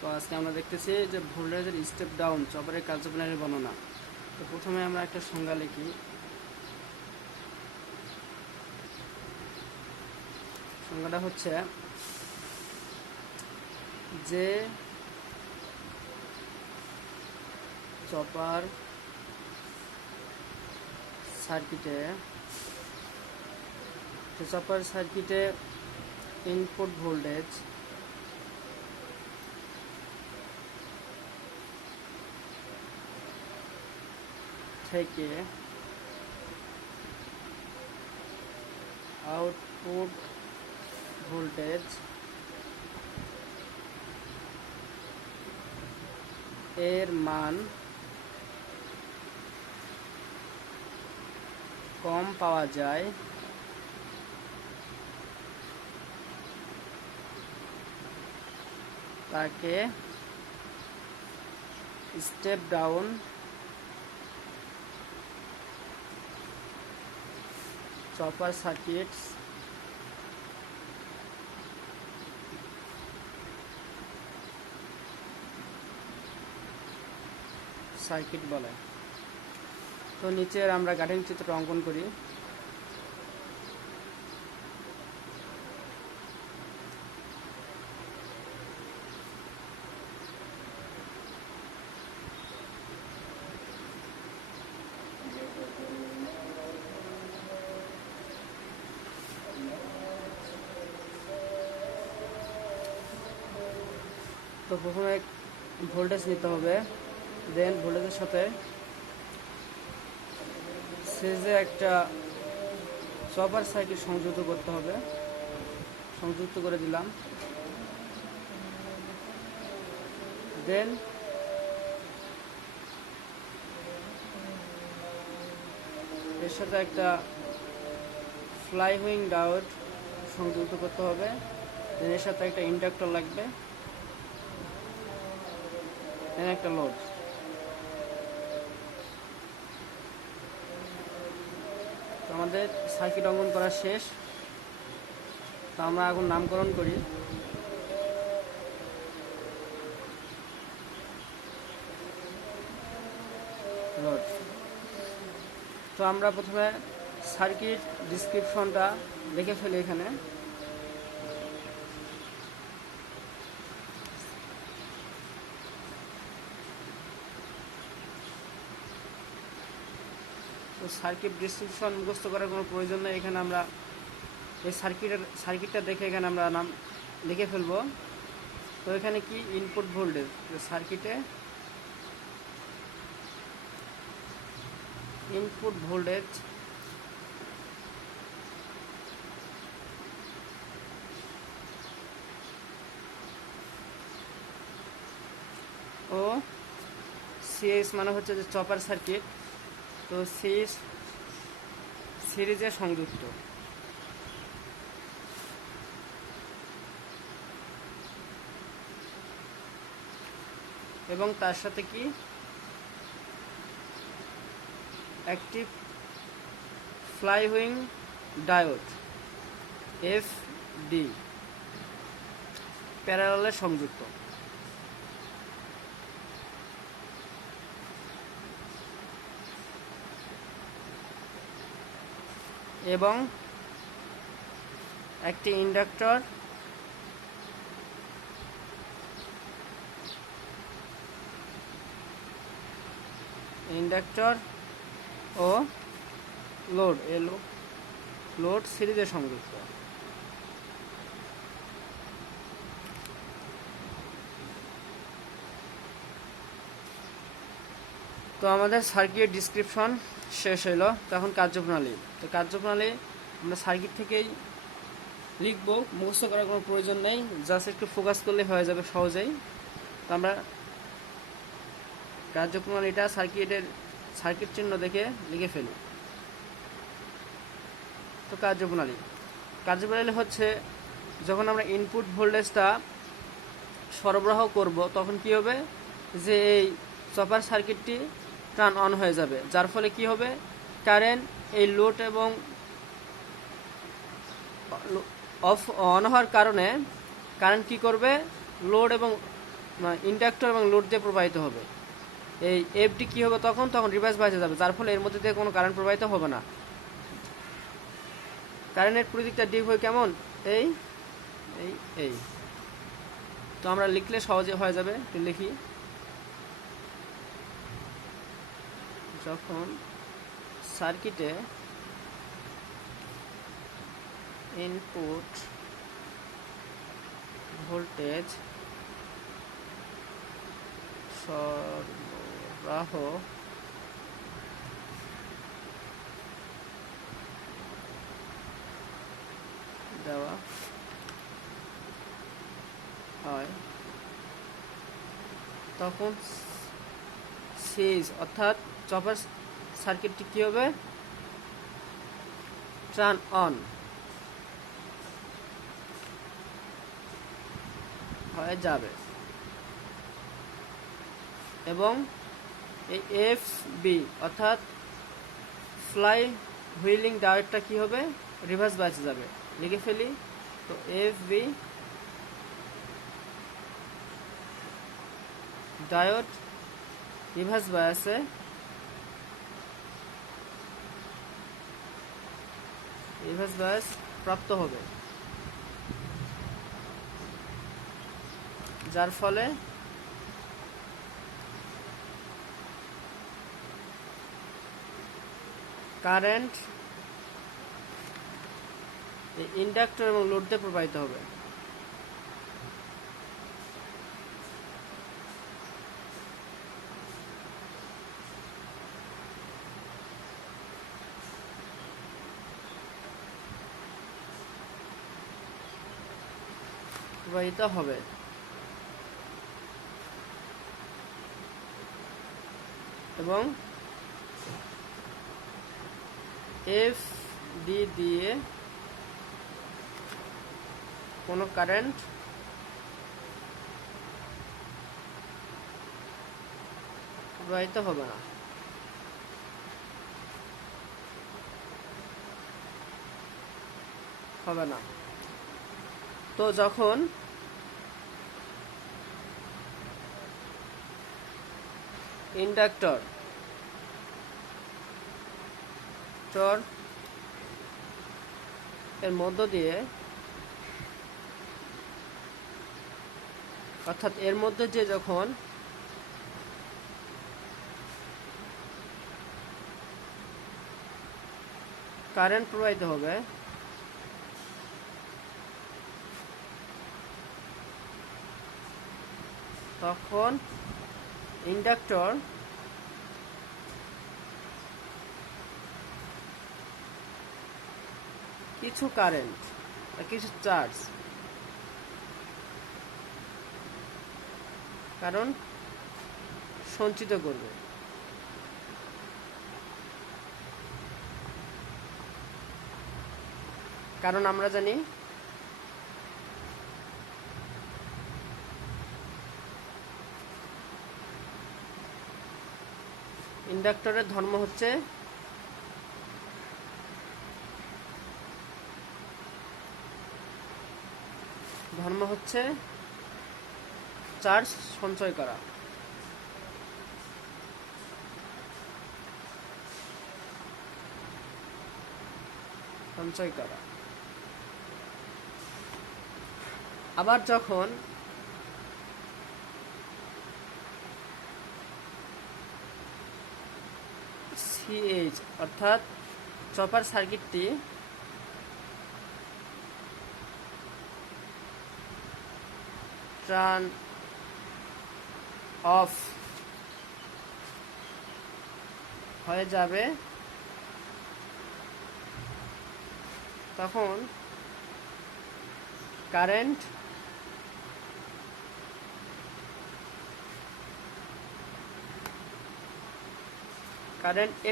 তো আজকে আমরা দেখতেছি যে ভোল্টেজের স্টেপ ডাউন চপারের কার্যপ্রণালীর বর্ণনা। তো প্রথমে আমরা একটা সংজ্ঞা লিখি। সংজ্ঞাটা হচ্ছে যে চপার সার্কিটে ইনপুট ভোল্টেজ থেকে আউটপুট ভোল্টেজ এর মান কম পাওয়া যায় তাকে স্টেপ ডাউন চপার সার্কিট বলে। তো নিচের আমরা গাঠনিক চিত্র অঙ্কন করি। তো প্রথমে ভোল্টেজ নিতে হবে, দেন ভোল্টেজের সাথে সিরিজে একটা চপার সার্কিট সংযুক্ত করতে হবে। সংযুক্ত করে দিলাম। দেন এর সাথে একটা ফ্লাই হুইং ডায়োড সংযুক্ত করতে হবে। দেন এর সাথে একটা ইন্ডাক্টর লাগবে, দেন একটা লোড। তো আমাদের সার্কিট অঙ্কন করা শেষ। তো আমরা এখন নামকরণ করি। লোড। তো আমরা প্রথমে সার্কিট ডিসক্রিপশনটা লিখে ফেলি এখানে। তো সার্কিট ডিসক্রিপশন মুখস্থ করার কোনো প্রয়োজন নেই। এখানে আমরা এই সার্কিটটা দেখে এখানে আমরা নাম লিখে ফেলবো। তো এখানে কি ইনপুট ভোল্টেজ সার্কিটে ইনপুট ভোল্টেজ ও সিএস মানে হচ্ছে যে চপার সার্কিট। তো সিএস সিরিজে সংযুক্ত এবং তার সাথে কি অ্যাক্টিভ ফ্লাই হুইং ডায়োড এফডি প্যারালালে সংযুক্ত। এবং একটি ইন্ডাক্টর ও লোড সিরিজে সংযুক্ত। তো আমাদের সার্কিট ডিসক্রিপশন শেষ হইল। তখন কার্যপ্রণালী। তো কার্যপ্রণালী আমরা সার্কিট থেকেই লিখব, মুখস্থ করার কোনো প্রয়োজন নেই, জাস্ট একটু ফোকাস করলে হয়ে যাবে সহজেই। তো আমরা কার্যপ্রণালীটা সার্কিট চিহ্ন দেখে লিখে ফেলি। তো কার্যপ্রণালী হচ্ছে যখন আমরা ইনপুট ভোল্টেজটা সরবরাহ করব তখন কি হবে, যে এই চপার সার্কিটটি টার্ন অন হয়ে যাবে, যার ফলে কি হবে, কারেন্ট এই লোড এবং অফ অন হওয়ার কারণে কারেন্ট কি করবে, লোড এবং ইন্ডাক্টর এবং লোড দিয়ে প্রবাহিত হবে। এই এফডি কী হবে তখন রিভার্স বাইসে যাবে, যার ফলে এর মধ্যে দিয়ে কোনো কারেন্ট প্রবাহিত হবে না। কারেন্টের প্রতীকটা ডিপ হয় কেমন, এই এই এই। তো আমরা লিখলে সহজে হয়ে যাবে, লিখি। যখন সার্কিটে ইনপুট ভোল্টেজ সরবরাহ দেওয়া হয় তখন সিজ অর্থাৎ চপার সার্কিটটি কী হবে, টার্ন অন হয়ে যাবে এবং এই এফ বি অর্থাৎ ফ্লাই হুইলিং ডায়োডটা কী হবে, রিভার্স বাইসে যাবে। লিখে ফেলি। তো এফ বি ডায়োড রিভার্স বায়াসে রিভার্স বায়াস প্রাপ্ত হবে, যার ফলে কারেন্ট ইন্ডাক্টর এবং লোড দিয়ে প্রবাহিত হবে। প্রবাহিত হবে এবং এফ ডি দিয়ে কোনো কারেন্ট প্রবাহিত হবে না। তো যখন ইন্ডাক্টর এর মধ্য দিয়ে অর্থাৎ এর মধ্যে যে যখন কারেন্ট প্রবাহিত হবে তখন ইন্ডাক্টর কিছু কারেন্ট কিছু চার্জ কারণ সঞ্চিত করবে। কারণ আমরা জানি ইন্ডাক্টরের ধর্ম হচ্ছে চার্জ সঞ্চয় করা। আবার যখন সিএইচ অর্থাৎ চপার সার্কিটটি টার্ন অফ হয়ে যাবে তখন কারেন্ট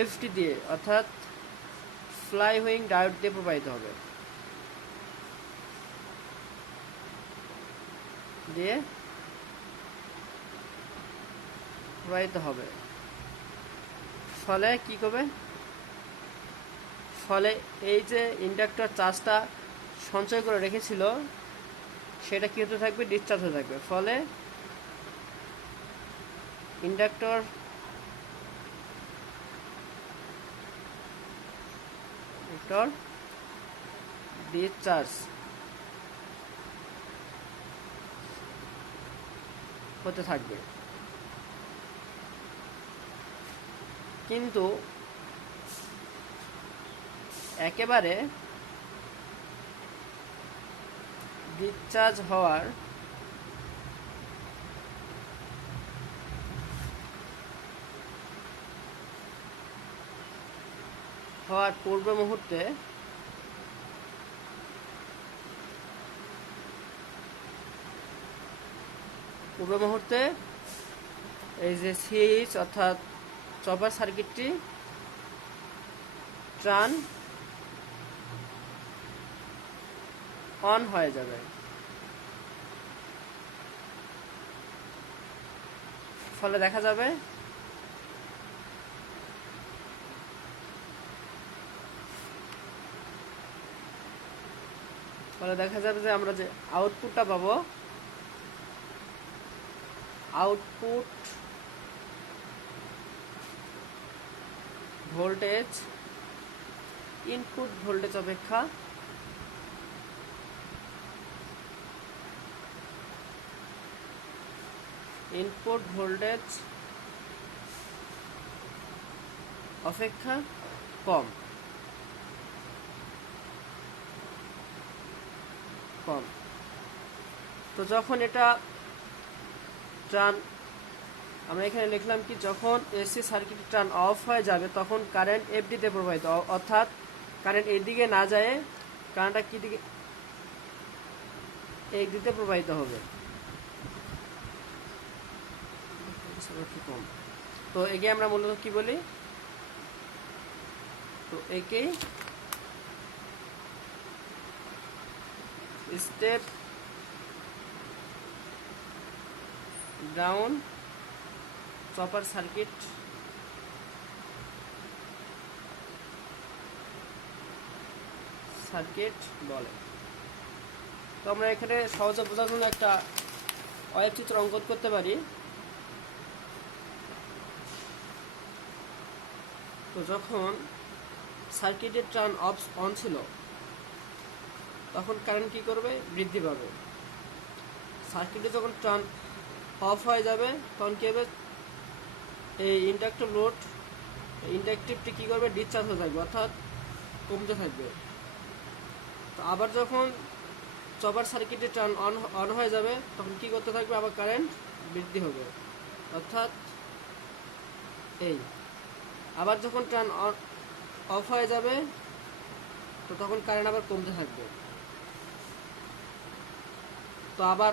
এফটি দিয়ে অর্থাৎ ফ্লাই হুইং ডায়োড দিয়ে প্রবাহিত হবে, ফলে কি করবে, ফলে এই যে ইন্ডাক্টর চার্জটা সঞ্চয় করে রেখেছিল সেটা কি হতে থাকবে, ডিসচার্জ হতে থাকবে। ফলে ইন্ডাক্টর ডিসচার্জ হতে থাকবে। কিন্তু একেবারে ডিসচার্জ হওয়ার পূর্ব মুহূর্তে এই যে সুইচ অর্থাৎ চপার সার্কিটটি টার্ন অন হয়ে যাবে। ফলে দেখা যাবে যে আমরা যে আউটপুটটা পাবো, আউটপুট ভোল্টেজ ইনপুট ভোল্টেজ অপেক্ষা কম। তো যখন এটা আমরা এখানে লিখলাম কি, যখন এসি সার্কিট টার্ন অফ হয়ে যাবে তখন কারেন্ট এফডিতে প্রবাহিত, অর্থাৎ কারেন্ট এই দিকে না যায়, কারেন্টটা কি দিকে, এই দিকে প্রবাহিত হবে। তো একে আমরা মূলত কি বলি, তো একে স্টেপ ডাউন চপার সার্কিট বলে। তো আমরা এখানে সহজে বোঝার জন্য একটা ওয়েব চিত্র অঙ্কন করতে পারি। তো যখন সার্কিটের টার্ন অন ছিল তখন কারেন্ট কি করবে, বৃদ্ধি পাবে। সার্কিটে যখন টার্ন অফ হয়ে যাবে তখন কি হবে, এই ইন্ডাকটিভটি কি করবে, ডিসচার্জ হয়ে থাকবে, অর্থাৎ কমতে থাকবে। তো আবার যখন চপার সার্কিটে টার্ন অন হয়ে যাবে তখন কি করতে থাকবে, আবার কারেন্ট বৃদ্ধি হবে, অর্থাৎ এই। আবার যখন টার্ন অফ হয়ে যাবে তো তখন কারেন্ট আবার কমতে থাকবে। তো আবার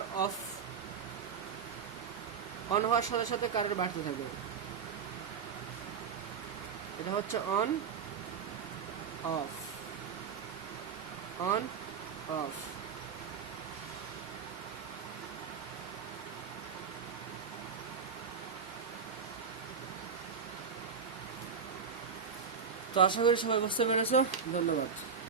অন হওয়ার সাথে সাথে কারেন্ট বাড়তে থাকবে। এটা হচ্ছে অন অফ। তো আশা করি সবাই বুঝতে পেরেছো। ধন্যবাদ।